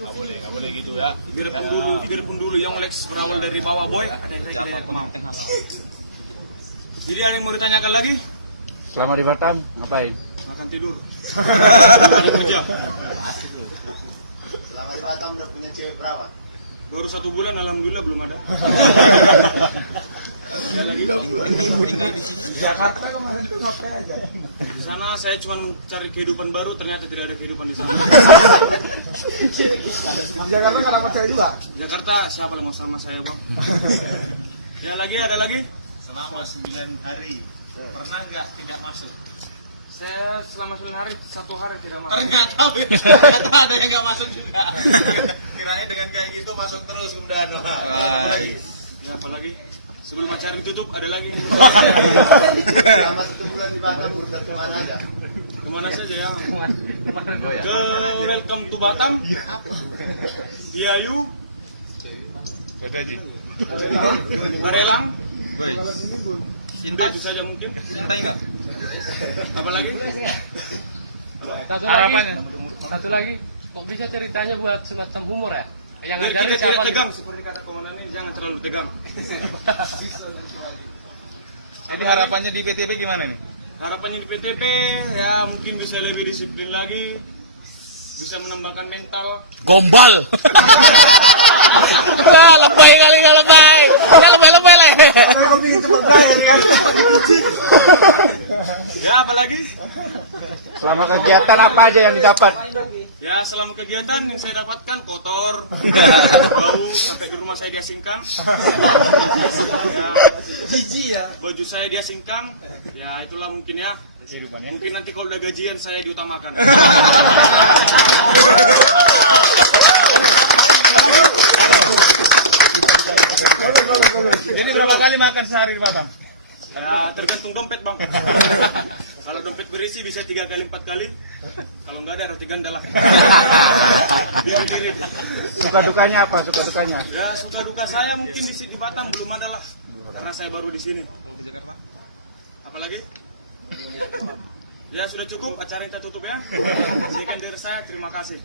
Nggak boleh gitu ya. Biarpun dulu yang Alex berawal dari bawah boy. Ada yang saya tidak mau. Jadi ada yang mau ditanyakan lagi? Selama di Batam ngapain? Makan tidur. Kerja. Selama di Batam udah punya cewek berapa? Baru 1 bulan, alhamdulillah belum ada. Ya lagi. Di Jakarta kemarin tuh sampai aja. Di sana saya cuma cari kehidupan baru, ternyata tidak ada kehidupan di sana. Jakarta nggak dapat cewek juga? Jakarta siapa yang mau sama saya bang? Ya lagi, ada lagi? Selama 9 hari pernah nggak tidak masuk? Saya selama 9 hari, 1 hari tidak masuk. Ternyata ada yang nggak masuk juga. Kirain dengan kayak gitu masuk terus kemudian. Apa lagi? Ya, apa lagi? Sebelum acara ditutup ada lagi. Selama 1 bulan di Batam udah kemana aja? Kemana saja ya? Ke Welcome to Batam, Yayu, Arelang, itu saja mungkin. Apa lagi? Satu lagi, kok bisa ceritanya buat semacam humor ya? Yang Biar ada kita tidak siapa? tegang, seperti kata komandan ini, jangan terlalu tegang. Jadi harapannya di PTP gimana nih? Harapannya di PTP ya mungkin bisa lebih disiplin lagi, bisa menambahkan mental. Gombal. Lah, lebay kali nggak lebay. Nggak lebay lah. Saya kok pingin cepet bayar ya? Ya apalagi? Selama kegiatan apa aja yang didapat? Ya selama kegiatan yang saya dapatkan kotor, bau sampai di rumah saya dia singkang. Cici ya. Baju saya dia singkang. Ya itulah mungkin ya. Mungkin nanti kalau udah gajian saya diutamakan. Ini berapa kali makan sehari di Batam? Ya, tergantung dompet bang. Kalau dompet berisi bisa 3 kali 4 kali. Kalau nggak ada roti ganda lah. Biar diri. Suka dukanya apa? Suka dukanya? Ya suka duka saya mungkin di Batam belum ada lah. Karena saya baru di sini. Apalagi? Ya sudah cukup, acara kita tutup ya. Sekian dari saya, terima kasih.